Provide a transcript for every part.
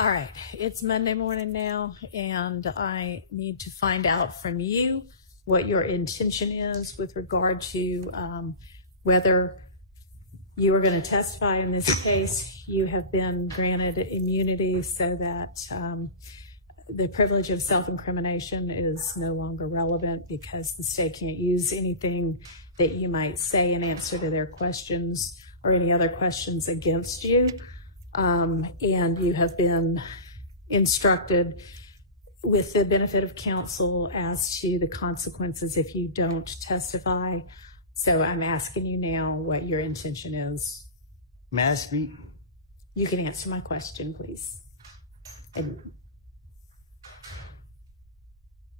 All right, it's Monday morning now, and I need to find out from you what your intention is with regard to whether you are going to testify in this case. You have been granted immunity so that the privilege of self-incrimination is no longer relevant because the state can't use anything that you might say in answer to their questions or any other questions against you. And you have been instructed with the benefit of counsel as to the consequences if you don't testify. So I'm asking you now what your intention is. May I speak? You can answer my question, please.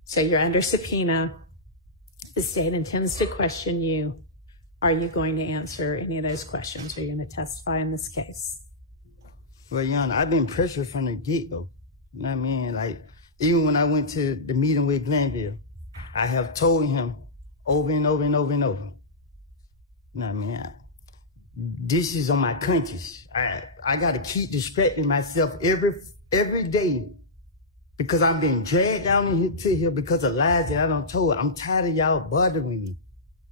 So you're under subpoena. The state intends to question you. Are you going to answer any of those questions? Are you going to testify in this case? Well, Your Honor, I've been pressured from the get-go. You know what I mean? Like, even when I went to the meeting with Glenville, I have told him over and over and over and over. You know what I mean? This is on my conscience. I got to keep distracting myself every day because I'm being dragged down into here because of lies that I done told. I'm tired of y'all bothering me.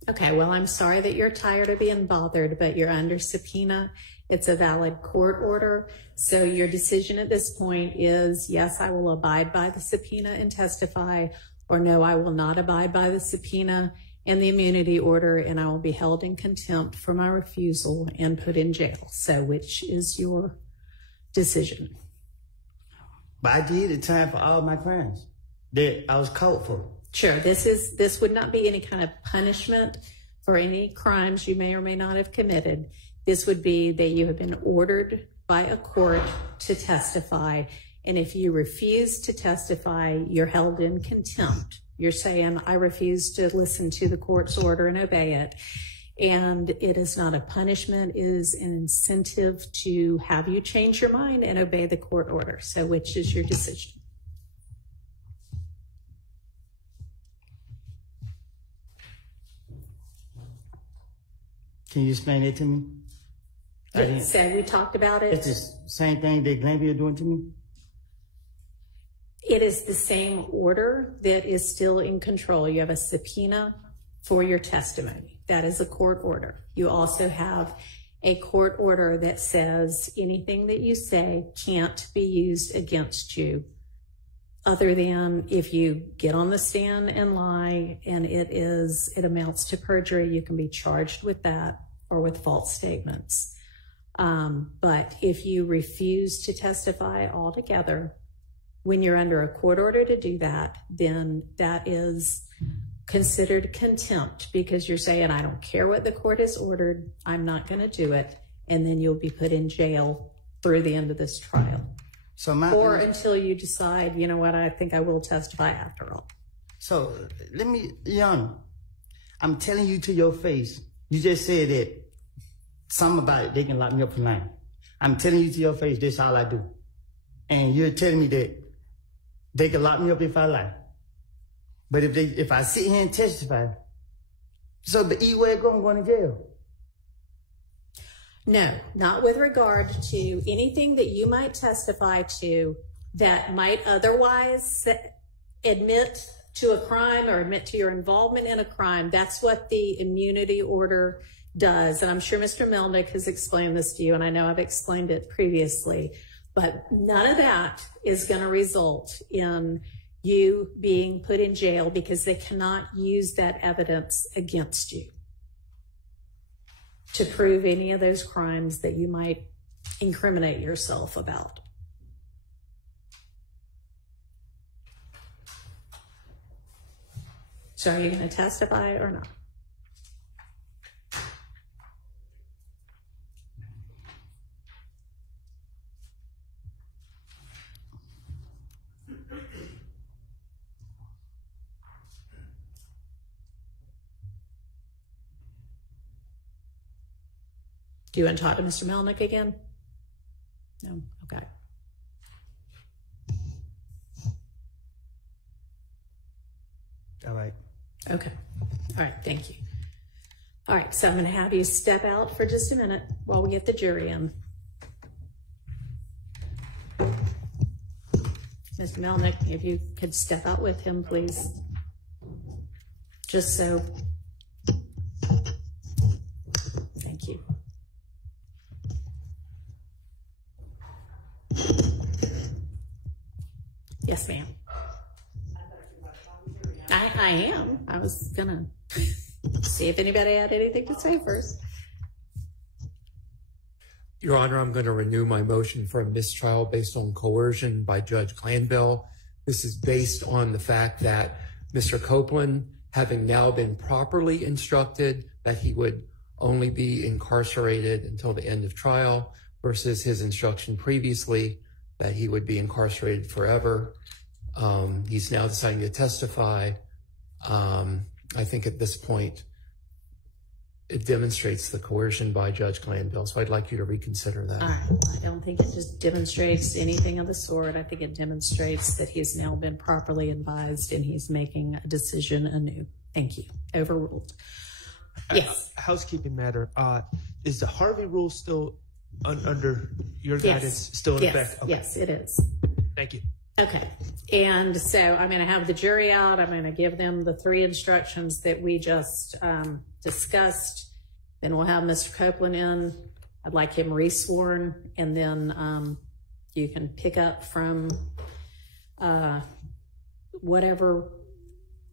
Okay, well, I'm sorry that you're tired of being bothered, but you're under subpoena. It's a valid court order. So your decision at this point is, yes, I will abide by the subpoena and testify, or no, I will not abide by the subpoena and the immunity order, and I will be held in contempt for my refusal and put in jail. So which is your decision? But I did the time for all my crimes that I was caught for. Sure, this would not be any kind of punishment for any crimes you may or may not have committed. This would be that you have been ordered by a court to testify, and if you refuse to testify, you're held in contempt. You're saying, I refuse to listen to the court's order and obey it. And it is not a punishment, it is an incentive to have you change your mind and obey the court order. So which is your decision? Can you explain it to me? So we talked about it. It's the same thing that Glenville doing to me? It is the same order that is still in control. You have a subpoena for your testimony. That is a court order. You also have a court order that says anything that you say can't be used against you other than if you get on the stand and lie and it amounts to perjury, you can be charged with that or with false statements. But if you refuse to testify altogether, when you're under a court order to do that, then that is considered contempt because you're saying, I don't care what the court has ordered, I'm not going to do it, and then you'll be put in jail through the end of this trial. Or until you decide, you know what, I think I will testify after all. So let me, Your Honor, I'm telling you to your face, you just said that something about it, they can lock me up for lying. I'm telling you to your face, this is all I do. And you're telling me that they can lock me up if I lie. But if I sit here and testify, so the E-way going to jail. No, not with regard to anything that you might testify to that might otherwise admit to a crime or admit to your involvement in a crime. That's what the immunity order does. And I'm sure Mr. Melnick has explained this to you, and I know I've explained it previously, but none of that is going to result in you being put in jail because they cannot use that evidence against you to prove any of those crimes that you might incriminate yourself about. So are you going to testify or not? Do you want to talk to Mr. Melnick again? No? Okay. All right. Okay. All right. Thank you. All right. So I'm going to have you step out for just a minute while we get the jury in. Mr. Melnick, if you could step out with him, please. Just so. Thank you. Yes, ma'am. I am. I was gonna see if anybody had anything to say first. Your Honor, I'm going to renew my motion for a mistrial based on coercion by Judge Glanville. This is based on the fact that Mr. Copeland, having now been properly instructed that he would only be incarcerated until the end of trial versus his instruction previously that he would be incarcerated forever. He's now deciding to testify. I think at this point, it demonstrates the coercion by Judge Glanville, so I'd like you to reconsider that. All right. I don't think it just demonstrates anything of the sort. I think it demonstrates that he's now been properly advised and he's making a decision anew. Thank you. Overruled. Yes. Housekeeping matter. Is the Harvey rule still under your guidance, still in effect? Okay. Yes, it is. Thank you. Okay. And so I'm going to have the jury out. I'm going to give them the 3 instructions that we just discussed. Then we'll have Mr. Copeland in. I'd like him resworn, and then you can pick up from whatever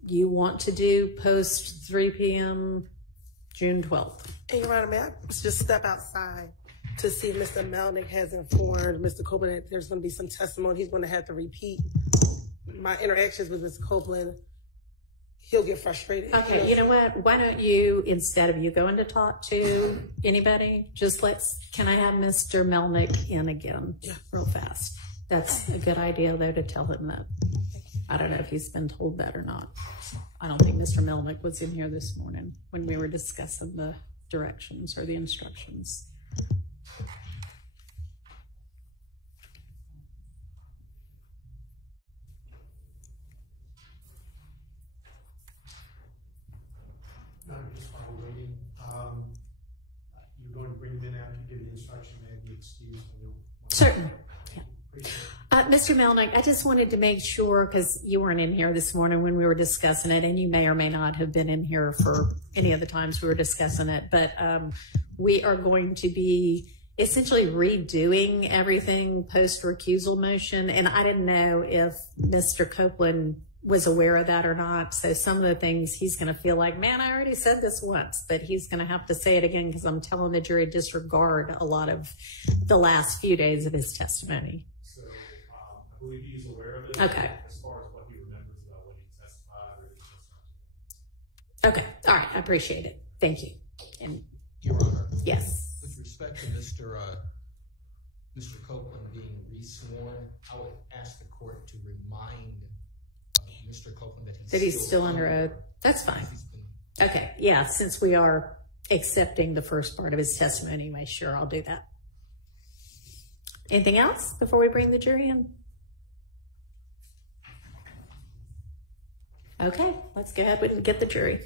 you want to do post 3 p.m. June 12th. And Your Honor, may I just step outside to see if Mr. Melnick has informed Mr. Copeland that there's going to be some testimony he's going to have to repeat. My interactions with Mr. Copeland, he'll get frustrated. Okay, you know what? Why don't you, instead of you going to talk to anybody, just can I have Mr. Melnick in again real fast? That's a good idea, though, to tell him that. I don't know if he's been told that or not. I don't think Mr. Melnick was in here this morning when we were discussing the directions or the instructions. Just while we're waiting, you're going to bring them in after you give the instruction and the excuse. Certainly. Mr. Melnick, I just wanted to make sure, because you weren't in here this morning when we were discussing it, and you may or may not have been in here for any of the times we were discussing it, but we are going to be essentially redoing everything post-recusal motion, and I didn't know if Mr. Copeland was aware of that or not. So some of the things he's going to feel like, man, I already said this once, but he's going to have to say it again because I'm telling the jury disregard a lot of the last few days of his testimony. So I believe he's aware of it. Okay. As far as what he remembers about when he testified or he testified. Okay. All right. I appreciate it. Thank you. And Your Honor. yes. With respect to Mr. Copeland being resworn, I would ask the court to remind Mr. Copeland that he's still under oath. That's fine. Okay. Yeah. Since we are accepting the first part of his testimony anyway, sure, I'll do that. Anything else before we bring the jury in? Okay. Let's go ahead and get the jury.